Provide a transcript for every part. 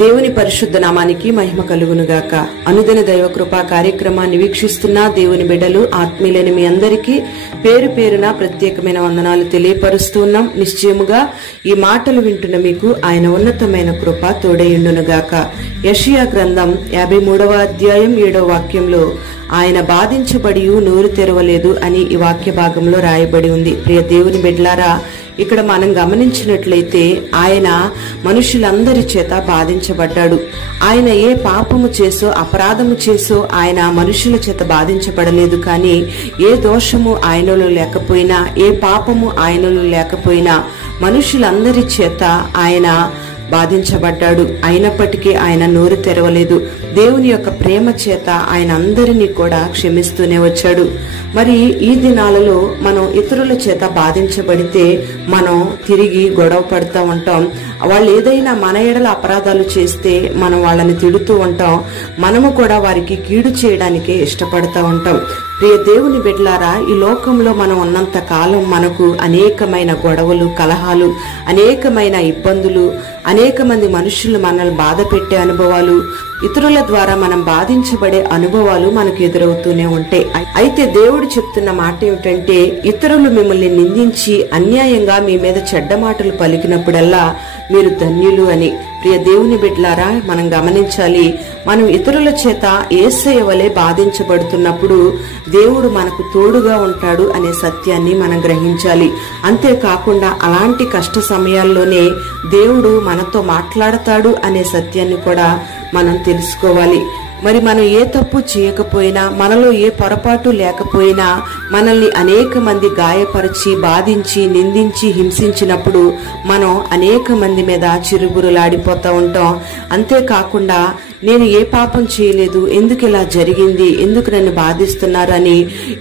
దేవుని పరిశుద్ధ నామానికి మహిమ కలుగునుగాక. అనుదిన దైవ కృపా కార్యక్రమాన్ని వీక్షిస్తున్న దేవుని బిడ్డలు ఆత్మీయులైన మీ అందరికీ పేరు పేరున ప్రత్యేకమైన వందనాలు తెలియపరుస్తున్నాం. నిశ్చయముగా ఈ మాటలు వింటున్న మీకు ఆయన ఉన్నతమైన కృప తోడయుండునుగాక. యెషయా గ్రంథం 53వ అధ్యాయం 7వ వాక్యంలో ఆయన బాధించబడి నోరు తెరవలేదు అని ఈ వాక్య భాగంలో రాయబడి ఉంది. ప్రియ దేవుని బిడ్డలారా, ఇక్కడ మనం గమనించినట్లయితే ఆయన మనుషులందరి చేత బాధించబడ్డాడు. ఆయన ఏ పాపము చేసో అపరాధము చేసో ఆయన మనుషుల చేత బాధించబడలేదు. కానీ ఏ దోషము ఆయనలో లేకపోయినా, ఏ పాపము ఆయనలో లేకపోయినా మనుషులందరి చేత ఆయన బాధించబడ్డాడు. అయినప్పటికీ ఆయన నోరు తెరవలేదు. దేవుని యొక్క ప్రేమ చేత ఆయన అందరినీ కూడా క్షమిస్తూనే వచ్చాడు. మరి ఈ దినాలలో మనం ఇతరుల చేత బాధించబడితే మనం తిరిగి గొడవ పడుతూ ఉంటాం. వాళ్ళు ఏదైనా మన ఎడల అపరాధాలు చేస్తే మనం వాళ్ళని తిడుతూ ఉంటాం. మనము కూడా వారికి కీడు చేయడానికే ఇష్టపడతా ఉంటాం. ప్రియ దేవుని బిడ్డలారా, ఈ లోకంలో మనం ఉన్నంత కాలం మనకు అనేకమైన గొడవలు, కలహాలు, అనేకమైన ఇబ్బందులు, అనేక మంది మనుషులు మనల్ని బాధ పెట్టే అనుభవాలు, ఇతరుల ద్వారా మనం బాధించబడే అనుభవాలు మనకు ఎదురవుతూనే ఉంటాయి. అయితే దేవుడు చెప్తున్న మాట ఏమిటంటే, ఇతరులు మిమ్మల్ని నిందించి అన్యాయంగా మీ మీద చెడ్డ మాటలు పలికినప్పుడల్లా మీరు ధన్యులు అని. ప్రియ దేవుని బిడ్డలారా, మనం గమనించాలి, మనం ఇతరుల చేత యేసయ్య వలె బాధించబడుతున్నప్పుడు దేవుడు మనకు తోడుగా ఉంటాడు అనే సత్యాన్ని మనం గ్రహించాలి. అంతేకాకుండా అలాంటి కష్ట సమయాల్లోనే దేవుడు మనతో మాట్లాడతాడు అనే సత్యాన్ని కూడా మనం తెలుసుకోవాలి. మరి మనం ఏ తప్పు చేయకపోయినా, మనలో ఏ పొరపాటు లేకపోయినా మనల్ని అనేక మంది గాయపరిచి, బాధించి, నిందించి, హింసించినప్పుడు మనం అనేక మంది మీద చిరుబురులాడిపోతూ ఉంటాం. అంతేకాకుండా నేను ఏ పాపం చేయలేదు, ఎందుకు ఇలా జరిగింది, ఎందుకు నన్ను బాధిస్తున్నారు అని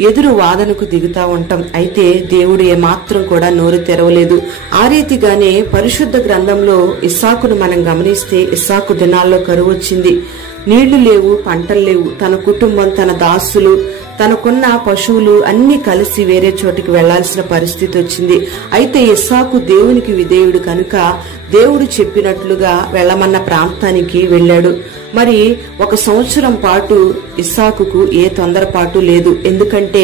ఎదురు వాదనకు దిగుతా ఉంటాం. అయితే దేవుడు ఏమాత్రం కూడా నోరు తెరవలేదు. ఆ రీతిగానే పరిశుద్ధ గ్రంథంలో ఇస్సాకును మనం గమనిస్తే, ఇస్సాకు దినాల్లో కరువు వచ్చింది. నీళ్లు లేవు, పంటలు లేవు. తన కుటుంబం, తన దాసులు, తనకున్న పశువులు అన్ని కలిసి వేరే చోటికి వెళ్లాల్సిన పరిస్థితి వచ్చింది. అయితే ఇస్సాకు దేవునికి విధేయుడు కనుక దేవుడు చెప్పినట్లుగా వెళ్లమన్న ప్రాంతానికి వెళ్ళాడు. మరి 1 సంవత్సరం పాటు ఇస్సాకుకు ఏ తొందరపాటు లేదు. ఎందుకంటే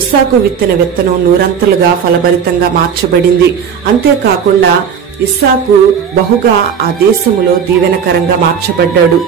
ఇస్సాకు విత్తిన విత్తనం నూరంతలుగా ఫలభరితంగా మార్చబడింది. అంతేకాకుండా ఇస్సాకు బహుగా ఆ దేశములో దీవెనకరంగా మార్చబడ్డాడు.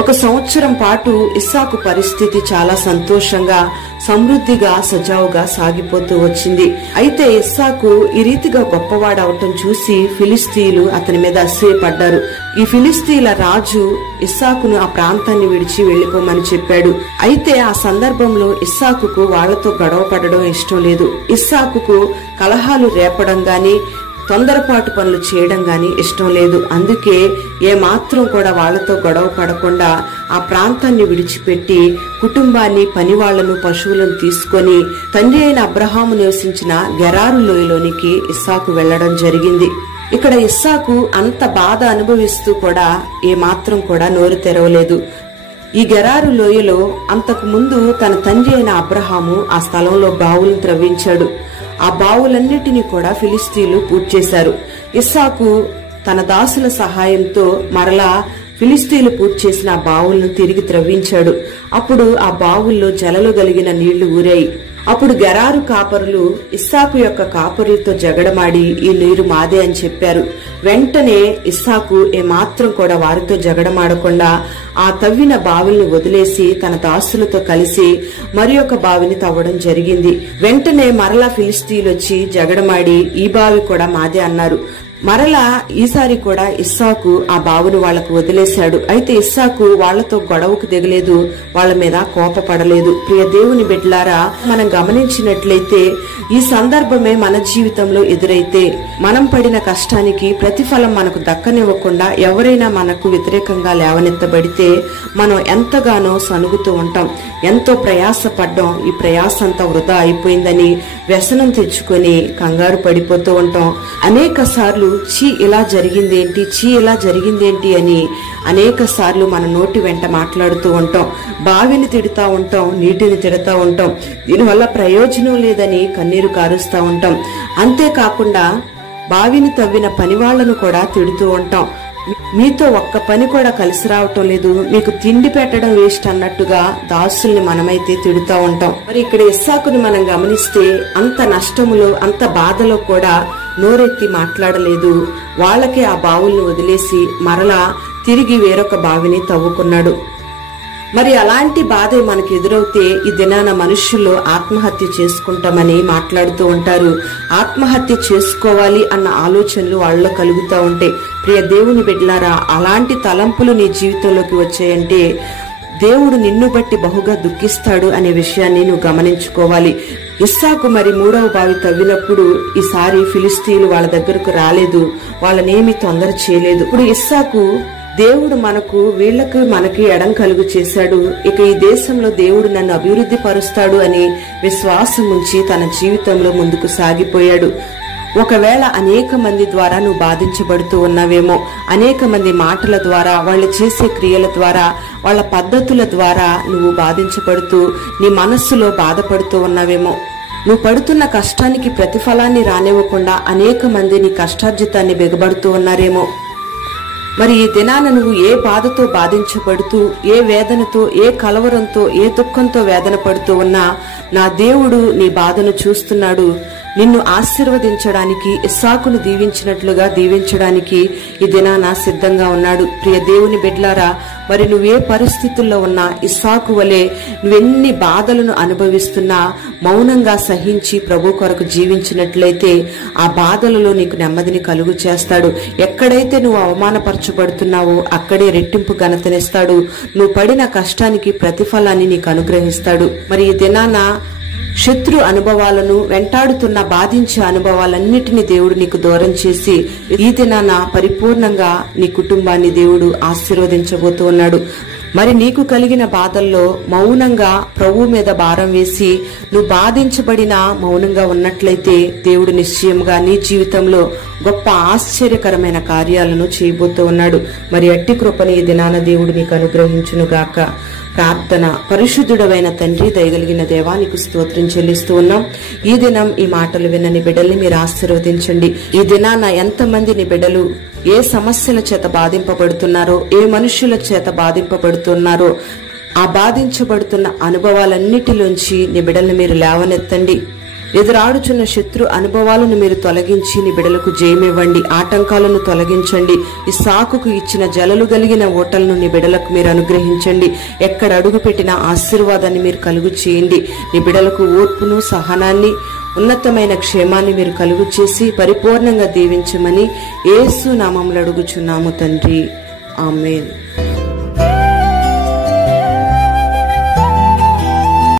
1 సంవత్సరం పాటు ఇస్సాకు పరిస్థితి చాలా సంతోషంగా, సమృద్ధిగా, సజావుగా సాగిపోతూ వచ్చింది. అయితే ఇస్సాకు ఈ రీతిగా గొప్పవాడవటం చూసి ఫిలిస్తీయులు అతని మీద అసూయపడ్డారు. ఈ ఫిలిస్తీయుల రాజు ఇస్సాకును ఆ ప్రాంతాన్ని విడిచి వెళ్లిపోమని చెప్పాడు. అయితే ఆ సందర్భంలో ఇస్సాకుకు వాళ్లతో గొడవ పడడం ఇష్టం లేదు. ఇస్సాకుకు కలహాలు రేపడం గాని, తొందరపాటు పనులు చేయడం గాని ఇష్టం లేదు. అందుకే ఏమాత్రం కూడా వాళ్లతో గొడవ పడకుండా ఆ ప్రాంతాన్ని విడిచిపెట్టి కుటుంబాన్ని, పనివాళ్లను, పశువులను తీసుకొని తండ్రి అయిన అబ్రహాము నివసించిన గెరారు లోయలోనికి ఇస్సాకు వెళ్లడం జరిగింది. ఇక్కడ ఇస్సాకు అంత బాధ అనుభవిస్తూ కూడా ఏమాత్రం కూడా నోరు తెరవలేదు. ఈ గెరారు లోయలో అంతకు ముందు తన తండ్రి అయిన అబ్రహాము ఆ స్థలంలో బావులను త్రవ్వించాడు. ఆ బావులన్నిటినీ కూడా ఫిలిస్తీయులు పూడ్చేశారు. ఇస్సాకు తన దాసుల సహాయంతో మరలా ఫిలిస్తీయులు పూడ్చేసిన ఆ బావులను తిరిగి త్రవ్వించాడు. అప్పుడు ఆ బావుల్లో జలలు కలిగిన నీళ్లు ఊరాయి. అప్పుడు గెరారు కాపరులు ఇస్సాకు యొక్క కాపరులతో జగడమాడి ఈ నీరు మాదే అని చెప్పారు. వెంటనే ఇస్సాకు ఏమాత్రం కూడా వారితో జగడమాడకుండా ఆ తవ్విన బావిని వదిలేసి తన దాసులతో కలిసి మరి ఒక బావిని తవ్వడం జరిగింది. వెంటనే మరలా ఫిలిస్తీయులు వచ్చి జగడమాడి ఈ బావి కూడా మాదే అన్నారు. మరలా ఈసారి కూడా ఇస్సాకు ఆ బావును వాళ్లకు వదిలేశాడు. అయితే ఇస్సాకు వాళ్లతో గొడవకు దిగలేదు, వాళ్ల మీద కోపపడలేదు. ప్రియ దేవుని బిడ్డలారా, మనం గమనించినట్లయితే ఈ సందర్భమే మన జీవితంలో ఎదురైతే మనం పడిన కష్టానికి ప్రతిఫలం మనకు దక్కనివ్వకుండా ఎవరైనా మనకు వ్యతిరేకంగా లేవనెత్తబడితే మనం ఎంతగానో సనుగుతూ ఉంటాం. ఎంతో ప్రయాసపడ్డాం, ఈ ప్రయాస అంతా వృధా అయిపోయిందని వ్యసనం తెచ్చుకొని కంగారు పడిపోతూ ఉంటాం. అనేక సార్లు చీ ఇలా జరిగిందేంటి, చీ ఇలా జరిగిందేంటి అని అనేక సార్లు మన నోటి వెంట మాట్లాడుతూ ఉంటాం. బావిని తిడుతూ ఉంటాం, నీటిని తిడుతూ ఉంటాం. దీనివల్ల ప్రయోజనం లేదని కన్నీరు కారుస్తూ ఉంటాం. అంతేకాకుండా బావిని తవ్విన పనివాళ్లను కూడా తిడుతూ ఉంటాం. మీతో ఒక్క పని కూడా కలిసి రావటం లేదు, మీకు తిండి పెట్టడం వేస్ట్ అన్నట్టుగా దాసుల్ని మనమైతే తిడుతూ ఉంటాం. మరి ఇక్కడ ఇస్సాకుని మనం గమనిస్తే అంత నష్టములో అంత బాధలో కూడా నోరెత్తి మాట్లాడలేదు. వాళ్ళకే ఆ బావుల్ని వదిలేసి మరలా తిరిగి వేరొక బావిని తవ్వుకున్నాడు. మరి అలాంటి బాధే మనకు ఎదురవుతే ఈ దినాన మనుష్యులు ఆత్మహత్య చేసుకుంటామని మాట్లాడుతూ ఉంటారు. ఆత్మహత్య చేసుకోవాలి అన్న ఆలోచనలు వాళ్ళలో కలుగుతూ ఉంటాయి. ప్రియ దేవుని బిడ్డలారా, అలాంటి తలంపులు నీ జీవితంలోకి వచ్చాయంటే దేవుడు నిన్ను బట్టి బహుగా దుఃఖిస్తాడు అనే విషయాన్ని నువ్వు గమనించుకోవాలి. ఇస్సాకు మరి 3వ బావి తవ్వినప్పుడు ఈసారి ఫిలిస్తీయులు వాళ్ళ దగ్గరకు రాలేదు, వాళ్ళనేమి తొందర చేయలేదు. ఇప్పుడు ఇస్సాకు దేవుడు మనకి ఎడం కలుగు చేశాడు, ఇక ఈ దేశంలో దేవుడు నన్ను అభివృద్ధి పరుస్తాడు అని విశ్వాసం ఉంచి తన జీవితంలో ముందుకు సాగిపోయాడు. ఒకవేళ అనేక మంది ద్వారా నువ్వు బాధించబడుతూ ఉన్నావేమో, అనేక మంది మాటల ద్వారా, వాళ్ళు చేసే క్రియల ద్వారా, వాళ్ళ పద్ధతుల ద్వారా నువ్వు బాధించబడుతూ నీ మనస్సులో బాధపడుతూ ఉన్నావేమో. నువ్వు పడుతున్న కష్టానికి ప్రతిఫలాన్ని రానివ్వకుండా అనేక మంది నీ కష్టార్జితాన్ని బిగబడుతూ ఉన్నారేమో. మరి ఈ దినాన నువ్వు ఏ బాధతో బాధించబడుతూ, ఏ వేదనతో, ఏ కలవరంతో, ఏ దుఃఖంతో వేదన పడుతూ ఉన్నా నా దేవుడు నీ బాధను చూస్తున్నాడు. నిన్ను ఆశీర్వదించడానికి, ఇస్సాకును దీవించినట్లుగా దీవించడానికి ఈ దినాన సిద్ధంగా ఉన్నాడు. ప్రియ దేవుని బిడ్డలారా, మరి నువ్వే పరిస్థితుల్లో ఉన్నా ఇస్సాకు వలె నువ్వెన్ని బాధలను అనుభవిస్తున్నా మౌనంగా సహించి ప్రభు కొరకు జీవించినట్లయితే ఆ బాధలలో నీకు నెమ్మదిని కలుగు చేస్తాడు. ఎక్కడైతే నువ్వు అవమానపరచబడుతున్నావో అక్కడే రెట్టింపు ఘనతనిస్తాడు. నువ్వు పడిన కష్టానికి ప్రతిఫలాన్ని నీకు అనుగ్రహిస్తాడు. మరి ఈ దినాన శత్రు అనుభవాలను, వెంటాడుతున్న బాధించే అనుభవాలన్నిటినీ దేవుడు నీకు దూరం చేసి ఈ దినాన పరిపూర్ణంగా నీ కుటుంబాన్ని దేవుడు ఆశీర్వదించబోతూ ఉన్నాడు. మరి నీకు కలిగిన బాధల్లో మౌనంగా ప్రభు మీద భారం వేసి నువ్వు బాధించబడినా మౌనంగా ఉన్నట్లయితే దేవుడు నిశ్చయంగా నీ జీవితంలో గొప్ప ఆశ్చర్యకరమైన కార్యాలను చేయబోతూ ఉన్నాడు. మరి అట్టి కృపని ఈ దినాన దేవుడు నీకు అనుగ్రహించునుగాక. ప్రార్థన. పరిశుద్ధుడవైన తండ్రి, దయగలిగిన దేవా, నీకు స్తోత్రం చెల్లిస్తూ ఉన్నాం. ఈ దినం ఈ మాటలు వినని బిడ్డల్ని మీరు ఆశీర్వదించండి. ఈ దినాన ఎంతమంది నీ బిడ్డలు ఏ సమస్యల చేత బాధింపబడుతున్నారో, ఏ మనుషుల చేత బాధింపబడుతున్నారో, ఆ బాధించబడుతున్న అనుభవాలన్నిటిలోంచి నీ బిడ్డల్ని మీరు లేవనెత్తండి. ఎదురాడుచున్న శత్రు అనుభవాలను మీరు తొలగించి నీ బిడలకు జయమివ్వండి. ఆటంకాలను తొలగించండి. ఇస్సాకుకు ఇచ్చిన జలలు కలిగిన ఓటలను నీ బిడలకు మీరు అనుగ్రహించండి. ఎక్కడ అడుగు పెట్టిన ఆశీర్వాదాన్ని మీరు కలుగు చేయండి. నీ బిడలకు ఓర్పును, సహనాన్ని, ఉన్నతమైన క్షేమాన్ని మీరు కలుగు చేసి పరిపూర్ణంగా దీవించమని యేసు నామములో అడుగుచున్నాము తండ్రి. ఆమేన్.